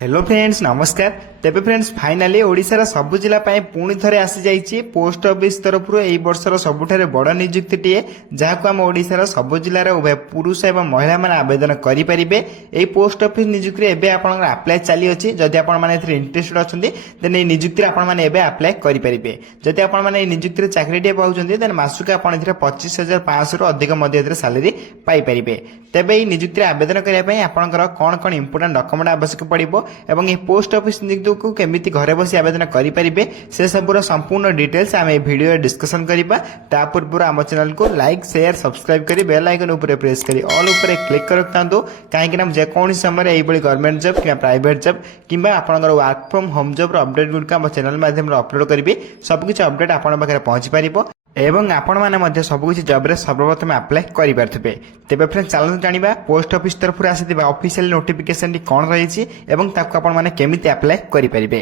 Hello friends नमस्कार। तेबे friends finally ओडिशार सबु जिला पुणी थरे आसी जाइए पोस्ट ऑफिस तरफ यही वर्षर सबुठारे बड़ नियुक्ति जहाँ आम ओडिशार सबु जिलार उभय पुरुष एवं महिला माने आवेदन करेंगे। यही पोस्ट ऑफिस नियुक्ति एवं आप आप्लाय चली अच्छी जदि आपंटेड इंटरेस्टेड अच्छा देन ये नियुक्ति आपने आप्लाय करेंगे। जदि आपने नियुक्ति चाकरी पाँच देन मासक आप 25,500 अधिक सालेरी पाइपर। तेबे ये नियुक्ति आवेदन करने आपंकर कौन कौन इंपोर्टाट डॉक्यूमेंट आवश्यक पड़ो एवं ये पोस्ट ऑफिस नियुक्ति को केमिति घरे बसी आवेदन करेंगे से सबूर संपूर्ण डिटेल्स आम वीडियो डिस्कसन करबा। ता पूर्व आम चैनल को लाइक शेयर सब्सक्राइब करी बेल आइकन ऊपर प्रेस करी ऑल ऊपर क्लिक कर रखता कहीं जेकोसी समय यही गवर्नमेंट जॉब कि प्राइवेट जॉब कि आपंकर work from home job update गुड़िक आम चैनल माध्यम अपलोड करी सबकि अपडेट आपन पाखे पहुंची पार एवं आपण मैंने सबकि जॉब सर्वप्रथम आप्लाय करेंगे। तेज फ्रेंड्स चलते जाना पोस्ट ऑफिस तरफ आसी ऑफिशियल नोटिफिकेशन कौन रही है केमी आप्लाय करेंगे।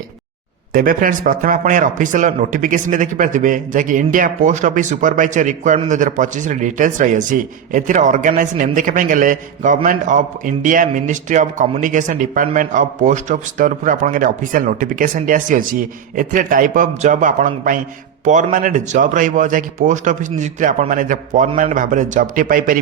तेबे फ्रेंड्स प्रथम आप यार ऑफिशियल नोटिफिकेशन देखिपारे जहाँकि India post office supervisor requirement 2025 details रही है। ऑर्गेनाइजेशन नेम देखा गले government of India ministry of communication department of post office तरफ आप ऑफिशियल नोटिफिकेशन आसी टाइप ऑफ जॉब आपण परमानेंट जॉब रही पोस्ट ऑफिस नियुक्ति आपने परमानेंट भाव में जॉब टी पाइपर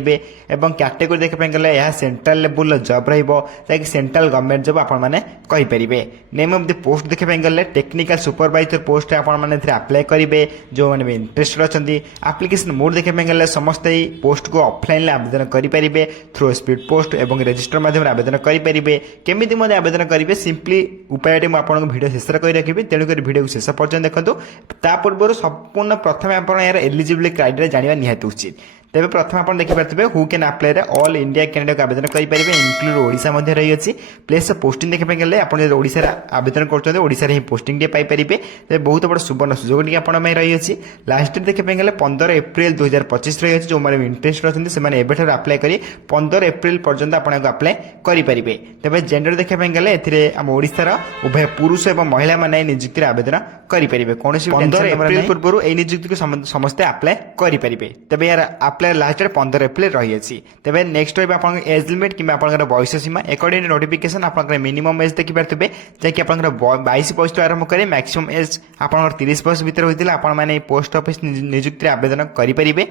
और कैटेगोरी देखा गले यह सेंट्रल लेवल जॉब रही सेंट्रल गवर्नमेंट जॉब आपने कहींपर। नेम ऑफ द पोस्ट देखा गले टेक्निकल सुपरवाइजर पोस्ट आपने आप्लाय करेंगे जो मैंने इंटरेस्टेड अच्छा। आप्लिकेशन मोड देखा गले समस्त पोस्ट को ऑफलाइन आवेदन करेंगे थ्रू स्पीड पोस्ट और रजिस्टर माध्यम आवेदन करेंगे। केमी आवेदन करेंगे सिंपली उपाय मुझे वीडियो शेष कर रखी तेणुक वीडियो शेष पर्यटन देखो। ता पूर्व संपूर्ण प्रथम आप यार एलिजिबिलिटी क्राइटेरिया जाना निहाती उचित। तेज प्रथम आप देखिपारे who can apply all India candidate आवेदन करेंगे इनक्लूड ओडिशा रही है। प्लेस ऑफ पोस्टिंग देखा गले आप आवेदन कर ही पोस्टिंग टे पाइपर तेज बहुत बड़ा सुवर्ण सुजोग टी रही है। लास्ट डेट देखा गले 15 एप्रिल 2025 रही है। जो मैंने इंटरेस्टेड अच्छे आप्लाय कर 15 एप्रिल पर्यटन आपको आप्लाय करेंगे। तेज जेंडर देखा गले आम ओडिशार उभय पुरुष और महिला माने नियुक्ति आवेदन करेंगे। कौन 15 एप्रिल पूर्व यह नियुक्ति को समस्ते आप्लाय करेंगे। तेज यार आप्लाय लास्ट डेट 15 एप्रिल रही है। तेज नेक्स्ट रही आप एज लिमिट कि बयस सीमा अकॉर्डिंग नोटिफिकेशन आप मिनिमम एज देखिपारे जैकि आप 22 वर्ष आरंभ करें मैक्सिमम एज आप 30 वर्ष भर होता है आपने पोस्ट ऑफिस नियुक्ति आवेदन करेंगे।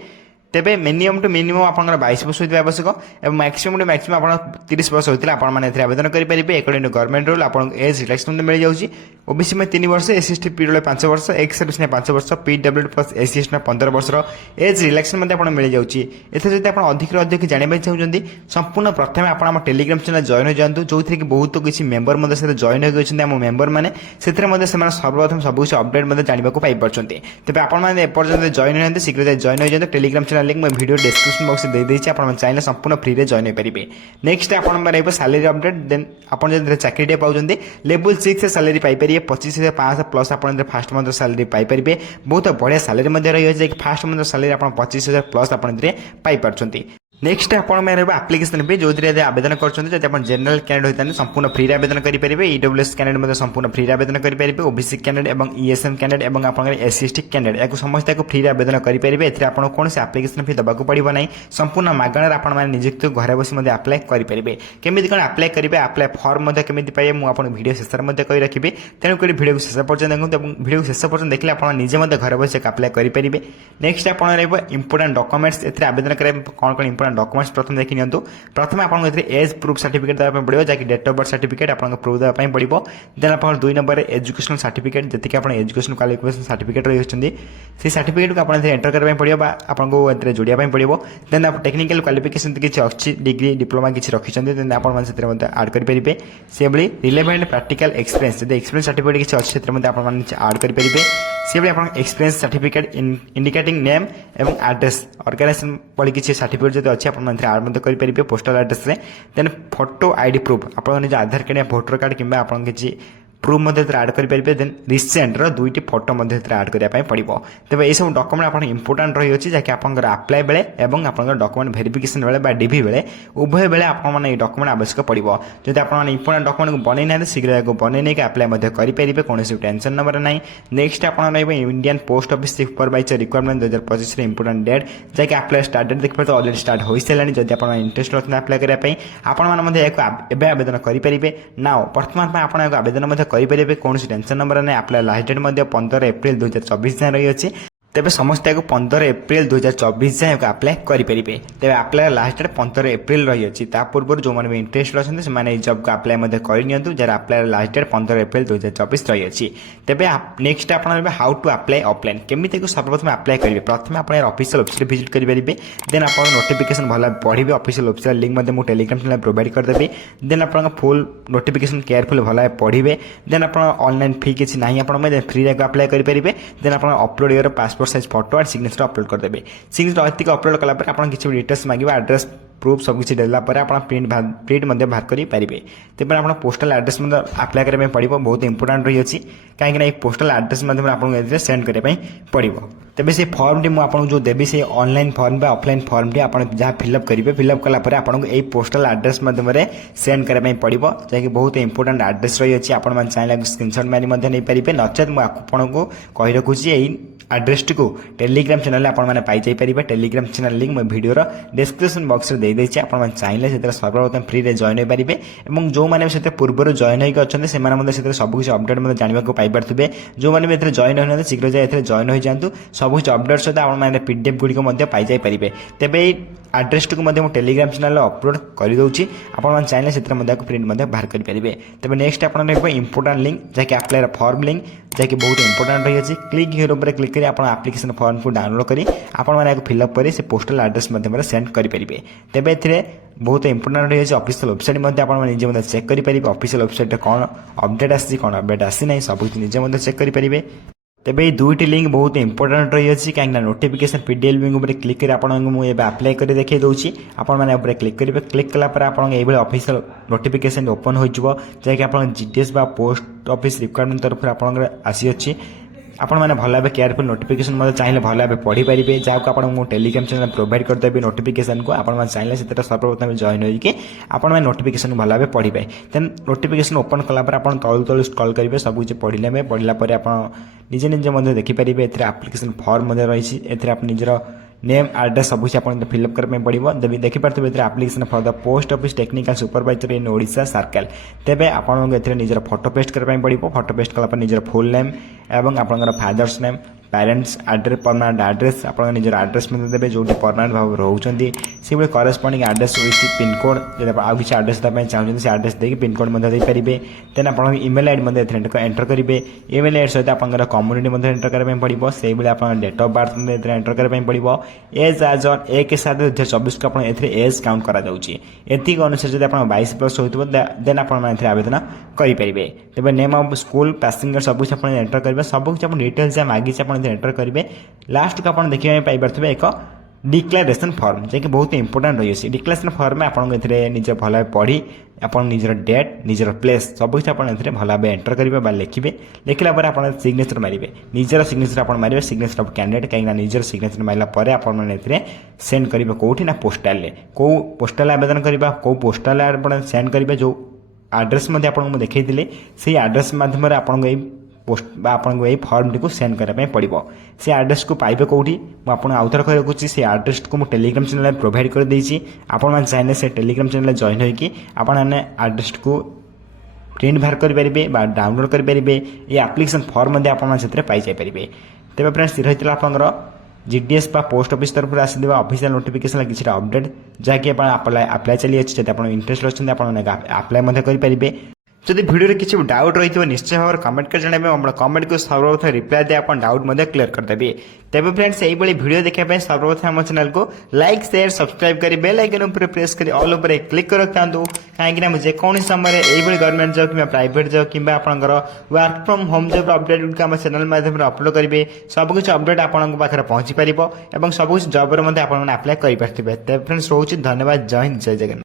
तेबे मिनिमम टू मिनिमम आप 22 वर्ष होता आवश्यक और मैक्सिमम टू मैक्सिमम आप 30 वर्ष होता है आपने आवेदन करेंगे। अकॉर्डिंग टू गवर्नमेंट रूल आप एज रिलैक्सेशन मिल जाऊँगी। ओबीसी में 3 वर्ष एससी पीरियड 5 वर्ष एक्स सर्विस 5 वर्ष पीडब्ल्यू प्लस एससी एसटी 15 वर्ष एज रिलैक्सेशन मिल जाऊँगी। एथर जब आप अधिक जानवा चाहते संपूर्ण प्रथम आप टेलीग्राम चैनल जॉइन हो जातु जो थी बहुत किसी मेम्बर जॉइन होती मेम्बर मैंने सर्वप्रथम सब कुछ अपडेट जानवा पाइपर। तेज आपर्यंत जॉइन होते शीघ्र जॉइन हो जाते टेलीग्राम चैनल लिंक मैं वीडियो डिस्क्रिप्शन बॉक्स दे देती आप चाहिए संपूर्ण फ्री में जॉइन हो पारे। नेक्स्ट आप सैलरी अपडेट देन आप चाकरी पाँच लेवल 6 सैलरी पाइपर 25,500 प्लस आप फास्ट मंथ सैलरी पाइपर। बहुत बढ़िया सैलरी रही है फास्ट मंथ सैलरी आप 25,000 प्लस आप पाइपर। नेक्स्ट आप आप्लिकेशन पे जो आवेदन कर जनरल कैंडिडेट होता है संपूर्ण फ्री आवेदन करेंगे। ईडब्ल्यूएस कैंडिडेट संपूर्ण फ्री आवेदन करेंगे। ओबीसी कैंडिडेट और ईएसएम कैंडिडेट और आप एससी एसटी कैंडिडेट या समस्त फ्री आवेदन करेंगे। आपको कौन से आप्लिकेशन फी देवाक पड़ो ना संपूर्ण मागणार आप नियुक्ति घर बस आप्लाय करेंगे। केमी कौन आप्लाय करेंगे आप्लाय फॉर्म केमी पाए मुझे वीडियो शेष में कही रखी तेणुक वीडियो शेष पर्यटन देखो वीडियो शेष पर्यटन देखिए आप निजे घर बस आप्लाय करेंगे। नेक्स्ट आप इंपोर्टाट डॉक्यूमेंट्स आवेदन करें कौन कौन इंपोर्टाट डॉक्यूमेंट्स प्रथम देखी नियंतु। प्रथम आपको एज प्रूफ सर्टिफिकेट देवाई पड़ो जैसे डेट ऑफ बर्थ सर्टिफिकेट आपको प्रूफ देवाई पड़ो। देन आप 2 नंबर एजुकेशनल सर्टिफिकेट जी आप एजुकेशन क्वालिफिकेशन सर्टिफिकेट रही से सर्टिफिकेट को आप एंटर करने पड़ो आपको जोड़ाई पड़ो। देन आप टेक्निकल क्वालिफिकेशन किसी अच्छी डिग्री डिप्लोमा किसी रखिंट देन आप आड करेंगे। से भाई रिलेवेंट प्रैक्टिकल एक्सपीरियंस जब एक्सपीरियंस सर्टिफिकेट किसी अच्छे आप आड करेंगे। से भाई आप एक्सपीरियंस सर्टिफिकेट इंडिकेटिंग नेम एवं एड्रेस ऑर्गेनाइजेशन पढ़ी किसी सर्टिफिकेट जो अच्छी आप आड करेंगे postal address. Then photo ID proof आप आधार कार्ड या भोटर कार्ड कि किसी प्रूफ आड करेंगे देन रिसेंटर दुईटी फोटो आड करने पड़ो। तेज ये सब डॉक्यूमेंट आप इंपोर्टाट रही है जहाँकि आपंकर अप्लाई बेले और आप डॉक्यूमेंट वेरिफिकेशन बेले डीवी बेले उभय बेले आपने डॉक्यूमेंट आवश्यक पड़ो। जब आप इंपोर्टाट डॉक्यूमेंट को बनई ना शीघ्र बनई नहीं अप्लाई करेंगे कौन टेंशन नंबर ना। नेक्स्ट आप Indian post office supervisor requirement 2025 important date जहाँकि अप्लाई स्टार्ट डेट देखिए तो अलरेडी स्टार्ट हो सारे। जब आप इंटरेस्ट अच्छे अप्लाई करने आपने आवेदन करेंगे ना बर्तमान आप आवेदन करेंगे कौन टेंशन नंबर ना। अप्लाई लास्ट डेट 15 एप्रिल 2024 जाए रही है। तेज समस्त 15 एप्रिल 2024 जाए अप्लाई करेंगे। तेज अप्लाई लास्ट डेट 15 एप्रिल रही है। पूर्व जो मैंने इंटरेस्ट अच्छे से जब को अप्लाई करनी जार अप्लाई लास्ट डेट 15 एप्रिल 2024 रही है। तेज नेक्स्ट आप हाउ टू अप्लाई ऑफलाइन केमी सर्वप्रथम अप्लाई करेंगे। प्रथम आप ऑफिशियल वेबसाइट विजिट करेंगे देन आप नोटिफिकेशन भल पढ़े ऑफिशियल वेबसाइट लिंक मुझे टेलीग्राम चैनल प्रोवाइड करदेवी देन आप फुल नोटिफिकेशन केयरफुल भल पढ़े देन आप ऑनलाइन फी किसी ना आप फ्री अप्लाई करेंगे देन आप upload your passport size photo और सिग्नेचर अपलोड करदेवे। सिग्नेचर अधिक अपलोड कलापर आप किसी डिटेल्स मांगे एड्रेस प्रूफ सब किसी देला आप प्रिंट बाहर करेंगे। तेज आप पोस्टल एड्रेस अप्लाई करने पड़ो बहुत इंपोर्टाट रही है कहीं पोस्टल एड्रेस आपको सेंड करने पड़ो। तेज से फॉर्म टी मुझे जो देवी से ऑनलाइन फॉर्म बा ऑफलाइन फॉर्म टी आप जहाँ फिलअप करेंगे फिलअप कलापर आपको यही पोस्टल एड्रेस सेंड करने पड़ो जहाँकि बहुत इंपोर्टाट एड्रेस रही है। आप चाहिए स्क्रीनशॉट मारी नहीं पारे नचेत मुझे कही रखुची यही एड्रेस टी को टेलीग्राम चैनल आपने पाइपर टेलीग्राम चैनल लिंक मैं वीडियो डिस्क्रिप्शन बॉक्स में देदेछि आप चाहिए सर्वप्रथम फ्री रे जॉइन हो पारे और जो मैंने पूर्व जॉइन होती से सबकि अपडेट जानवा पाइपे जो मैंने जॉइन होना शीघ्र जाए जॉइन हो जातु सबकि अपडेट सहित आप पीडीएफ गुड़िक पाइपर। तेज एड्रेस टी टेलीग्राम चैनल अपलोड करदे आप चाहिए से प्रिंट बाहर करेंगे। तेज नेक्स्ट आप इंपोर्टाट लिंक जहाँकि अप्लाई फॉर्म लिंक जहाँकि बहुत इंपोर्टाट रही है। क्लिक हियर पर क्लिक करी आप एप्लिकेशन फॉर्म को डाउनलोड करी आपने फिलअप कर पोस्टल एड्रेस सेंड करेंगे। तेज ए बहुत इंपोर्टाट रही है ऑफिशियल वेबसाइट आपजे चेक करेंगे ऑफिशियल वेबसाइट कौन अपडेट आसी कौन अपडेट आसी ना सब निजे चेक करेंगे। तेज ये दुईटी लिंक बहुत इंपोर्टाट रही है कहीं नोटिफिकेशन पीडीएफ लिंक पर क्लिक कर आपको अप्लाई कर देखिए दूसरी आपने क्लिक करेंगे। क्लिक कलापर आप ऑफिशियल नोटिफिकेशन ओपन हो जहाँकि आप जीटीएस पोस्ट ऑफिस रिक्वायरमेंट तरफ आप आसी अच्छी आपण मैंने भल भाव केयरफुल नोटिफिकेशन चाहिए भल भाव पढ़ी पारे जहाँ को आपको टेलीग्राम चैनल प्रोवाइड करदेवी नोटिफिकेशन को आप चाहिए से सर्वप्रथम जॉइन होकर नोटिफिकेशन भल भाव पढ़े देन नोटिफिकेशन ओपन कलापर आप तलू तलू स्क्रॉल करेंगे सबकि पढ़ले पढ़लापर आप निजे निजे देखिपारे एप्लिकेशन फॉर्म रही आप निजर नेम एड्रेस सब कुछ आप फिलअप करने पड़ो। देखिपे application for the post office technical supervisor in Odisha circle. तेज आपको निजर फोटो पेस्ट करने पड़ो फोटो पेस्ट कलापर निजर फुल नेम एवं आपंकर father's name parents address permanent address आप निजर एड्रेस देते जो परमानेंट भाव रोचे से भाई करेस्पॉन्डिंग एड्रेस विथ पिनकोड जब आप किसी एड्रेस देना चाहते से एड्रेस देखिए पिनकोड देपारे देन आप इमेल आईडी एंटर करेंगे। इमेल आईडी सहित आप कम्युनिटी एंटर करने पड़ो से भाई आप डेट ऑफ बर्थ एंटर करने पड़ो एज आज ऑन 1/7/2024 को एज काउंट करा अनुसार जब आप 22+ हो देन आप आवेदन करेंगे। तेज नेम ऑफ स्कूल पैसेंजर सब कुछ आप एंटर करेंगे सबकुछ आप डिटेल्स जहाँ मागी आप एंटर करेंगे। लास्ट को आप देखिए पाइपे एक डिक्लेरेशन फॉर्म जैसे बहुत इंपोर्टाट रही है। डिक्लेरेशन फॉर्म में आपको निज भल पढ़ी आप निजर डेट निजर प्लेस सबकुछ आप भल भाव एंटर करेंगे लिखे लिखला आप सिग्नेचर मारे निजर सिग्नेचर आप मारे सिग्नेचर ऑफ कैंडिडेट कहीं निजर सिग्नेचर मारापर आप सेंड करेंगे कौटी ना पोस्टाल कौ पोस्टाल आवेदन करवा कौ पोस्टाल आप सेंड करेंगे जो एड्रेस आपको देखते से एड्रेस मध्यम आपको पोस्ट आपको यही फॉर्म टी को सेंड करने पड़ो। से एड्रेस को पाइबे कौटी मुझे आउ थे कही रखुच्छी से एड्रेस को मुझे टेलीग्राम चैनल प्रोवाइड कर देछि आपन चाहिए से टेलीग्राम चैनल जॉइन होगी आपने एड्रेस को प्रिंट बाहर करेंगे डाउनलोड करेंगे ये एप्लिकेशन फॉर्म आपसे पाइपर। तेज फ्रेंड्स रही आपंकर जीडीएस पोस्ट ऑफिस तरफ आसी ऑफिशियल नोटिफिकेशन किसी अपडेट जहाँकि अप्लाई चली अच्छी जब आप इंटरेस्ट अच्छे अप्लाई करेंगे। जदि वीडियो किसी डाउट रही है निश्चय भाव कमेंट कर जन कमेंट को सर्वप्रथम रिप्लाई दे आप डाउट क्लियर करदेवी। तेज फ्रेंड्स यही वीडियो देखा सर्वप्रथम आम चैनल को लाइक शेयर सब्सक्राइब कर बेल आइकन प्रेस कर ऑल उपर क्लिक कर रखता कहीं जेको समय यही गवर्नमेंट जॉब कि प्राइवेट जॉब कि आपंकर work from home job update good आम चैनल माध्यम अपलोड करेंगे सबकुछ अपडेट आपंक पाखे पहुंची पार और सबकुछ जॉब आप अप्लाई करेंगे। तेज फ्रेंड्स रोचे धन्यवाद। जय हिंद जय जगन्नाथ।